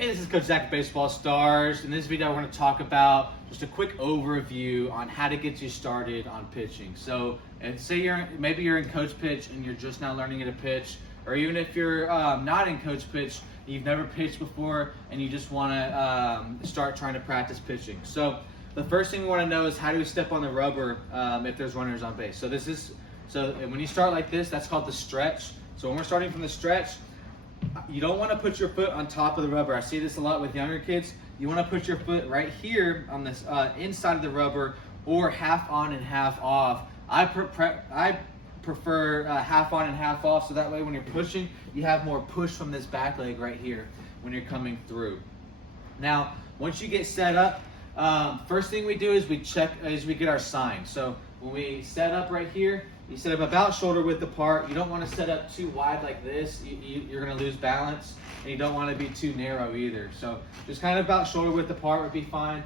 Hey, this is Coach Zach at Baseball Stars. In this video, we're going to talk about just a quick overview on how to get you started on pitching. So, and say maybe you're in coach pitch and you're just now learning how to pitch, or even if you're not in coach pitch, you've never pitched before, and you just want to start trying to practice pitching. So, the first thing we want to know is how do we step on the rubber if there's runners on base. So when you start like this, that's called the stretch. So when we're starting from the stretch, you don't want to put your foot on top of the rubber. I see this a lot with younger kids. You want to put your foot right here on this inside of the rubber, or half on and half off. I prefer half on and half off, so that way when you're pushing, you have more push from this back leg right here when you're coming through. Now, once you get set up, first thing we do is we get our sign. So when we set up right here, you set up about shoulder width apart. You don't want to set up too wide like this. You're going to lose balance, and you don't want to be too narrow either. So just kind of about shoulder width apart would be fine.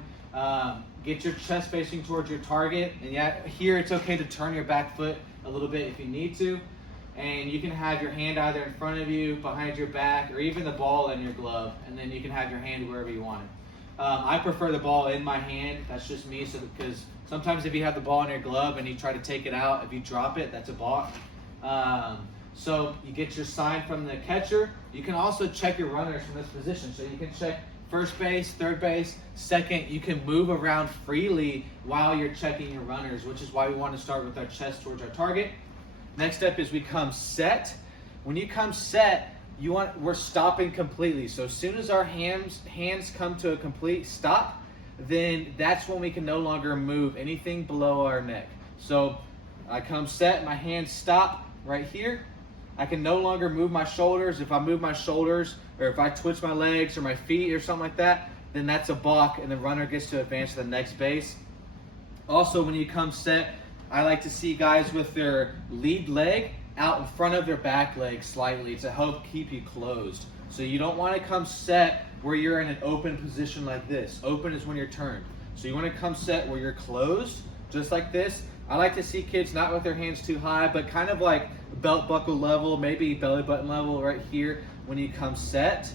Get your chest facing towards your target. And yeah, here it's okay to turn your back foot a little bit if you need to. And you can have your hand either in front of you, behind your back, or even the ball in your glove. And then you can have your hand wherever you want it. I prefer the ball in my hand. That's just me, because sometimes if you have the ball in your glove and you try to take it out, if you drop it, that's a balk. So you get your sign from the catcher. You can also check your runners from this position. So you can check first base, third base, second. You can move around freely while you're checking your runners, which is why we want to start with our chest towards our target. Next step is we come set. When you come set, we're stopping completely. So as soon as our hands come to a complete stop, then that's when we can no longer move anything below our neck. So I come set, my hands stop right here. I can no longer move my shoulders. If I move my shoulders, or if I twitch my legs or my feet or something like that, then that's a balk, and the runner gets to advance to the next base. Also, when you come set, I like to see guys with their lead leg out in front of their back leg slightly to help keep you closed. So you don't want to come set where you're in an open position like this. Open is when you're turned. So you want to come set where you're closed, just like this. I like to see kids not with their hands too high, but kind of like belt buckle level, maybe belly button level right here when you come set.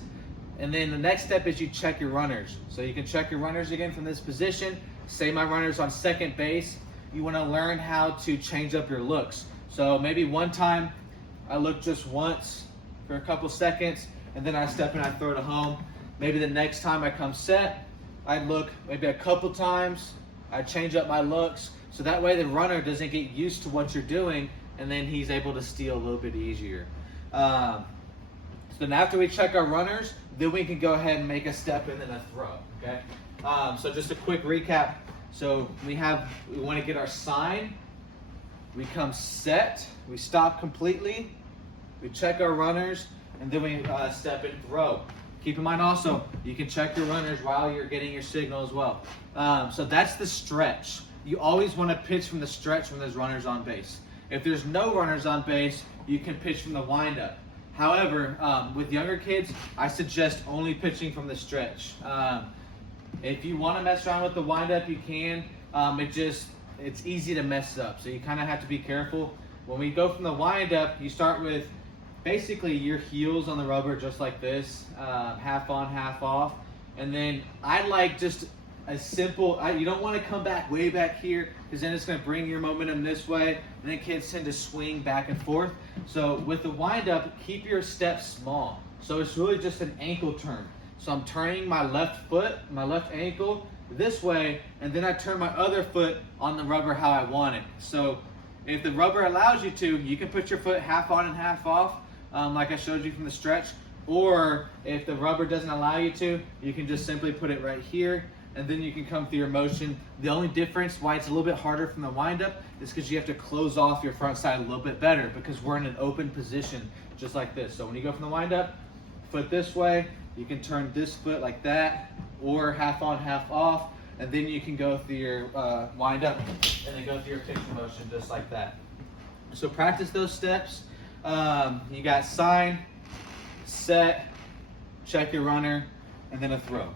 And then the next step is you check your runners. So you can check your runners again from this position. Say my runner's on second base. You want to learn how to change up your looks. So maybe one time I look just once for a couple seconds, and then I step and I throw it home. Maybe the next time I come set, I look maybe a couple times. I change up my looks, so that way the runner doesn't get used to what you're doing, and then he's able to steal a little bit easier. So then after we check our runners, then we can go ahead and make a step and then a throw. Okay. So just a quick recap. So we want to get our sign. We come set, we stop completely, we check our runners, and then we step and throw. Keep in mind also, you can check your runners while you're getting your signal as well. So that's the stretch. You always want to pitch from the stretch when there's runners on base. If there's no runners on base, you can pitch from the windup. However, with younger kids, I suggest only pitching from the stretch. If you want to mess around with the windup, you can. It's easy to mess up, so you kind of have to be careful. When we go from the windup, you start with basically your heels on the rubber just like this, half on, half off. And then I like just a simple, you don't want to come back way back here, because then it's going to bring your momentum this way, and then kids tend to swing back and forth. So with the windup, keep your steps small. So it's really just an ankle turn. So I'm turning my left foot, my left ankle, this way, and then I turn my other foot on the rubber how I want it. So if the rubber allows you to, you can put your foot half on and half off, like I showed you from the stretch. Or if the rubber doesn't allow you to, you can just simply put it right here, and then you can come through your motion. The only difference why it's a little bit harder from the windup is because you have to close off your front side a little bit better, because we're in an open position just like this. So when you go from the windup, foot this way, you can turn this foot like that, or half on, half off, and then you can go through your wind up and then go through your pitching motion just like that. So practice those steps. You got sign, set, check your runner, and then a throw.